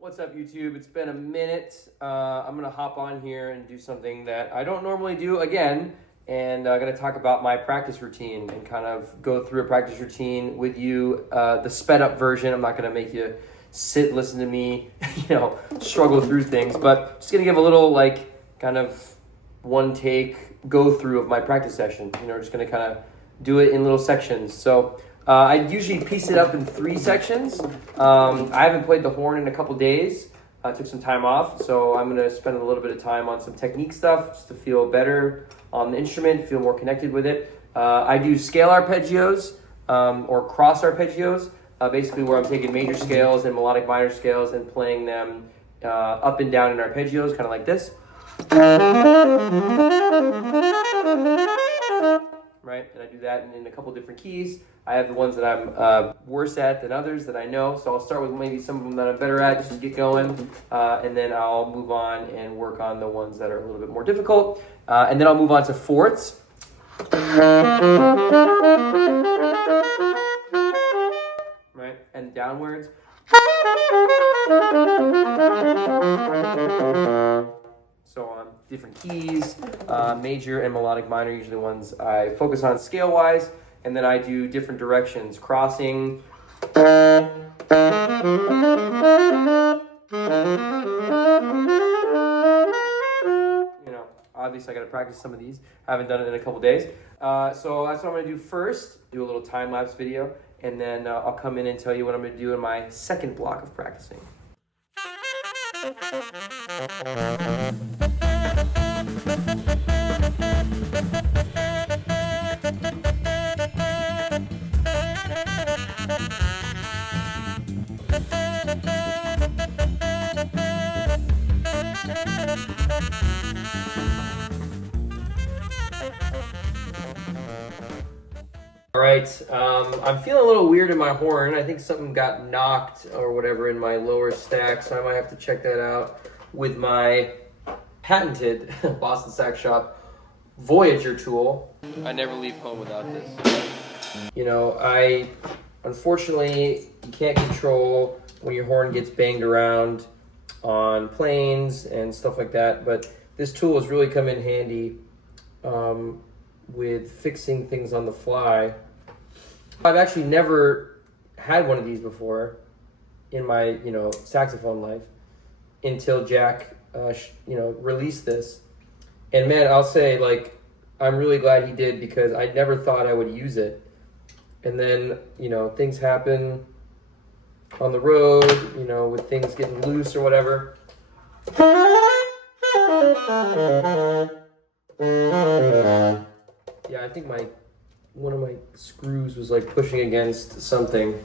What's up, YouTube? It's been a minute. I'm going to hop on here and do something that I don't normally do again. And I'm going to talk about my practice routine and kind of go through a practice routine with you, the sped up version. I'm not going to make you sit and listen to me, struggle through things. But just going to give a little, kind of one take go through of my practice session. Just going to kind of do it in little sections. So I usually piece it up in 3 sections. I haven't played the horn in a couple days. I took some time off, so I'm going to spend a little bit of time on some technique stuff just to feel better on the instrument, feel more connected with it. I do scale arpeggios or cross arpeggios, basically where I'm taking major scales and melodic minor scales and playing them up and down in arpeggios, kind of like this. Right, and I do that in a couple different keys. I have the ones that I'm worse at than others that I know, so I'll start with maybe some of them that I'm better at just to get going, and then I'll move on and work on the ones that are a little bit more difficult, and then I'll move on to fourths. Right, and downwards. So on different keys, major and melodic minor, usually the ones I focus on scale-wise, and then I do different directions, crossing. Obviously I got to practice some of these. I haven't done it in a couple days. So that's what I'm going to do first, do a little time-lapse video, and then I'll come in and tell you what I'm going to do in my second block of practicing. All right, I'm feeling a little weird in my horn. I think something got knocked or whatever in my lower stack, so I might have to check that out with my patented Boston Sax Shop Voyager tool. I never leave home without this. Unfortunately, you can't control when your horn gets banged around on planes and stuff like that, but this tool has really come in handy with fixing things on the fly. I've actually never had one of these before in my, saxophone life until Jack, released this. And man, I'll say, I'm really glad he did because I never thought I would use it. And then, things happen on the road, with things getting loose or whatever. Yeah, I think one of my screws was pushing against something.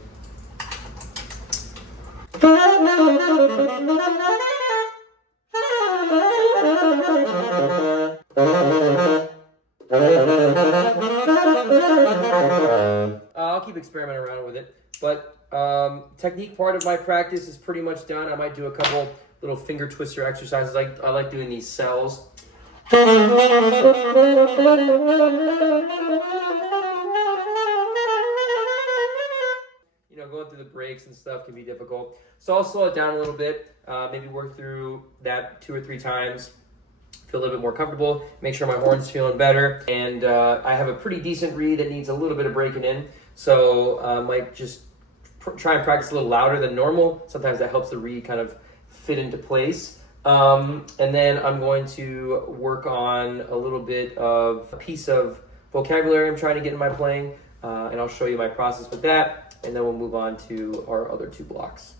I'll keep experimenting around with it, but technique part of my practice is pretty much done. I might do a couple little finger twister exercises. I like doing these cells. Going through the breaks and stuff can be difficult. So I'll slow it down a little bit, maybe work through that 2 or 3 times, feel a little bit more comfortable, make sure my horn's feeling better. And I have a pretty decent reed that needs a little bit of breaking in. So I might just try and practice a little louder than normal. Sometimes that helps the reed kind of fit into place. And then I'm going to work on a little bit of a piece of vocabulary I'm trying to get in my playing, and I'll show you my process with that, and then we'll move on to our other 2 blocks.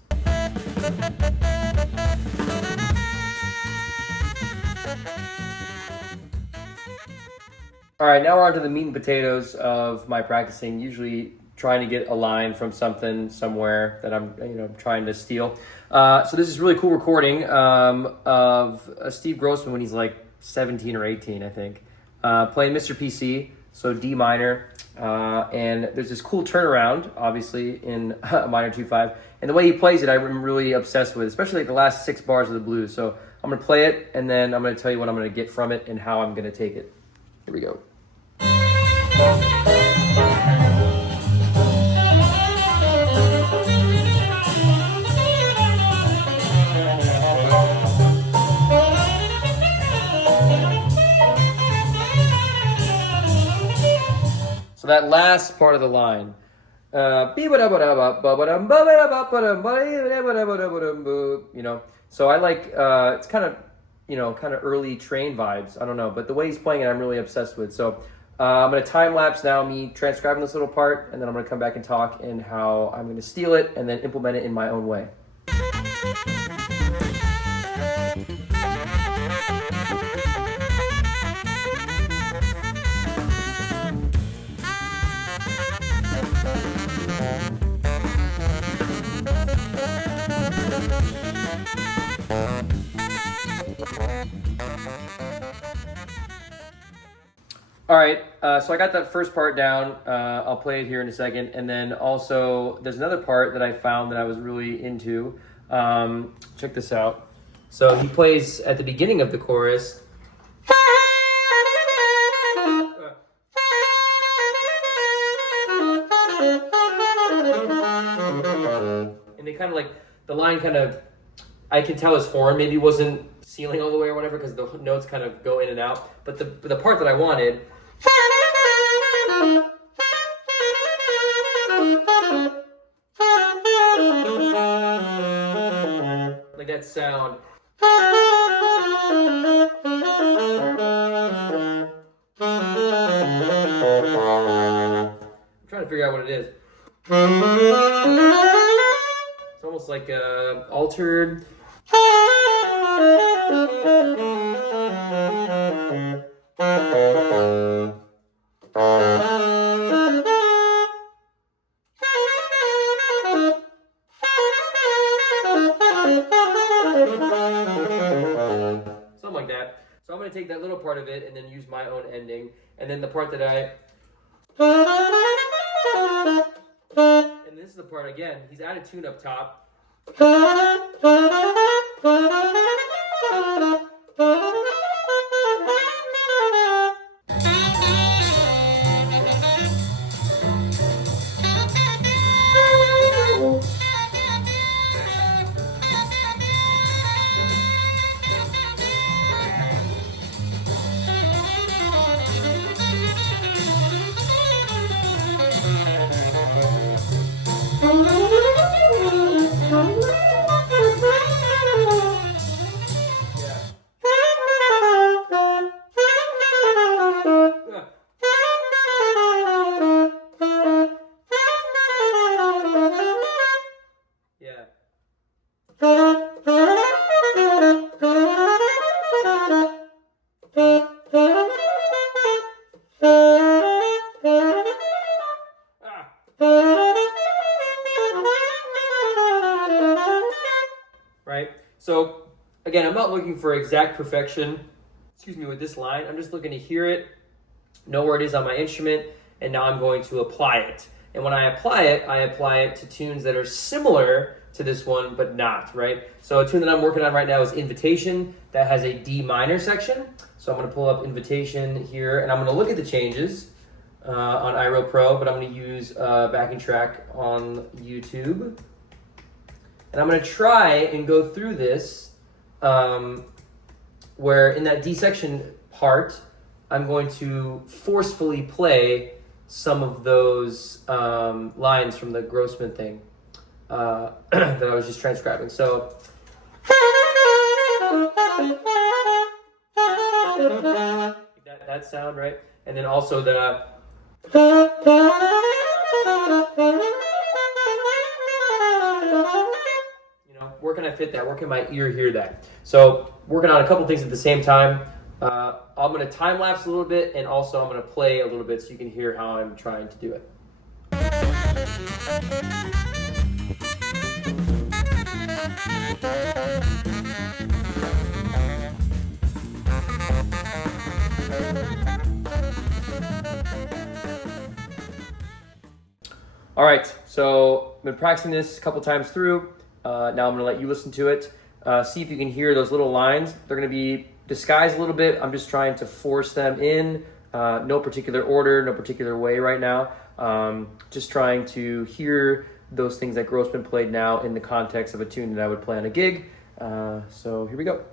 All right, now we're on to the meat and potatoes of my practicing, usually trying to get a line from something somewhere that I'm trying to steal. So this is really cool recording of Steve Grossman when he's 17 or 18, I think, playing Mr. PC, so D minor, and there's this cool turnaround, obviously, in a minor 2/5, and the way he plays it, I'm really obsessed with, especially the last 6 bars of the blues. So I'm going to play it, and then I'm going to tell you what I'm going to get from it and how I'm going to take it. Here we go. So that last part of the line, so I like, it's kind of, kind of early train vibes. I don't know, but the way he's playing it, I'm really obsessed with. So I'm going to time lapse now me transcribing this little part, and then I'm going to come back and talk and how I'm going to steal it and then implement it in my own way. All right, so I got that first part down. I'll play it here in a second. And then also, there's another part that I found that I was really into. Check this out. So he plays at the beginning of the chorus. And they kind of like, the line kind of, I can tell his horn maybe wasn't sealing all the way or whatever because the notes kind of go in and out. But the part that I wanted, like that sound. I'm trying to figure out what it is. It's almost like altered. Something like that. So I'm going to take that little part of it and then use my own ending. And then the part that and this is the part again, he's out of tune up top. Right? So again, I'm not looking for exact perfection, with this line. I'm just looking to hear it, know where it is on my instrument, and now I'm going to apply it. And when I apply it to tunes that are similar to this one, but not, right? So a tune that I'm working on right now is Invitation, that has a D minor section. So I'm gonna pull up Invitation here, and I'm gonna look at the changes on iRo Pro, but I'm gonna use backing track on YouTube. And I'm gonna try and go through this where in that D section part, I'm going to forcefully play some of those lines from the Grossman thing that I was just transcribing. So that sound, right? And then also the where can I fit that? Where can my ear hear that? So working on a couple things at the same time. I'm going to time lapse a little bit, and also I'm going to play a little bit so you can hear how I'm trying to do it. All right, so I've been practicing this a couple times through. Now I'm going to let you listen to it. See if you can hear those little lines. They're going to be disguised a little bit. I'm just trying to force them in. No particular order, no particular way right now. Just trying to hear those things that Grossman played now in the context of a tune that I would play on a gig. So here we go.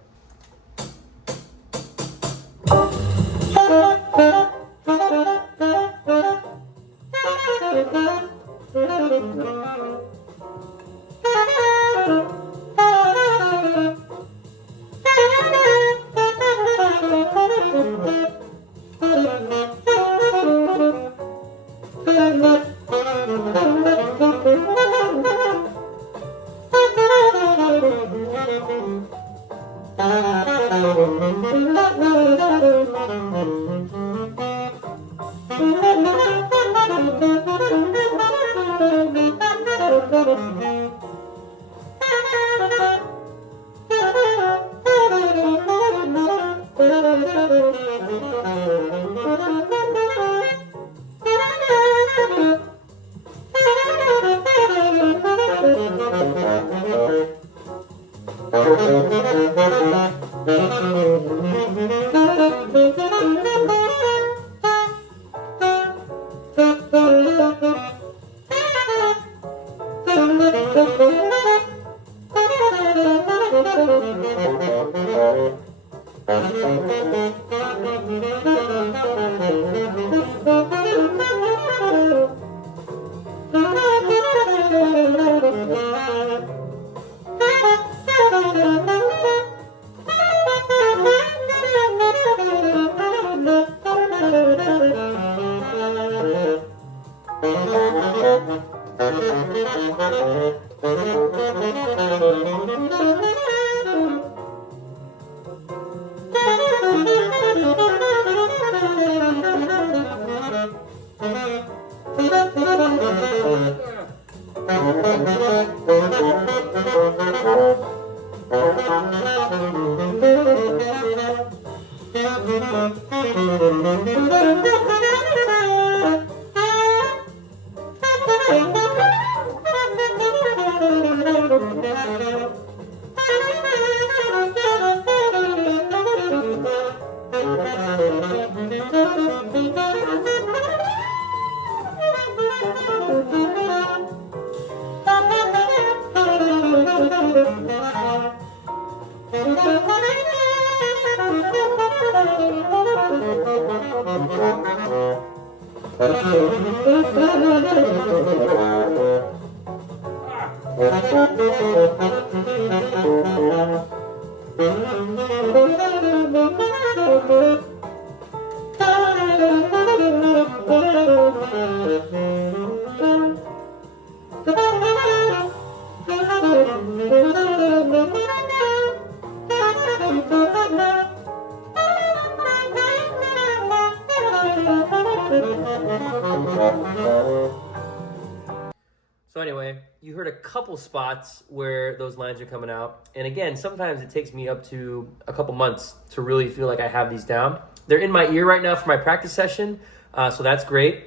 So anyway, you heard a couple spots where those lines are coming out. And again, sometimes it takes me up to a couple months to really feel like I have these down. They're in my ear right now for my practice session, so that's great.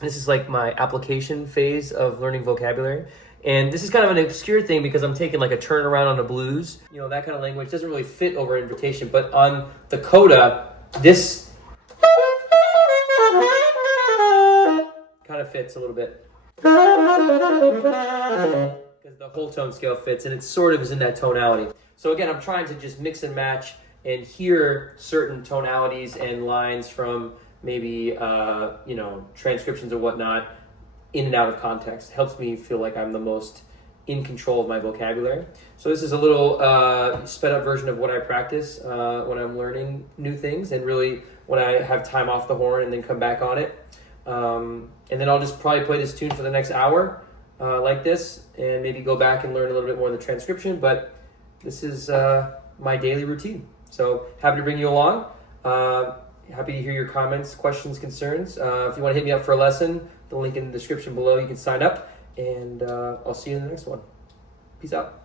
This is like my application phase of learning vocabulary. And this is kind of an obscure thing because I'm taking like a turnaround on the blues. You know, that kind of language doesn't really fit over invitation. But on the coda, this kind of fits a little bit. Because the whole tone scale fits and it sort of is in that tonality. So again, I'm trying to just mix and match and hear certain tonalities and lines from maybe transcriptions or whatnot in and out of context. It helps me feel like I'm the most in control of my vocabulary. So this is a little sped up version of what I practice when I'm learning new things and really when I have time off the horn and then come back on it. And then I'll just probably play this tune for the next hour like this and maybe go back and learn a little bit more of the transcription. But this is my daily routine. So happy to bring you along. Happy to hear your comments, questions, concerns. If you want to hit me up for a lesson, the link in the description below, you can sign up. And I'll see you in the next one. Peace out.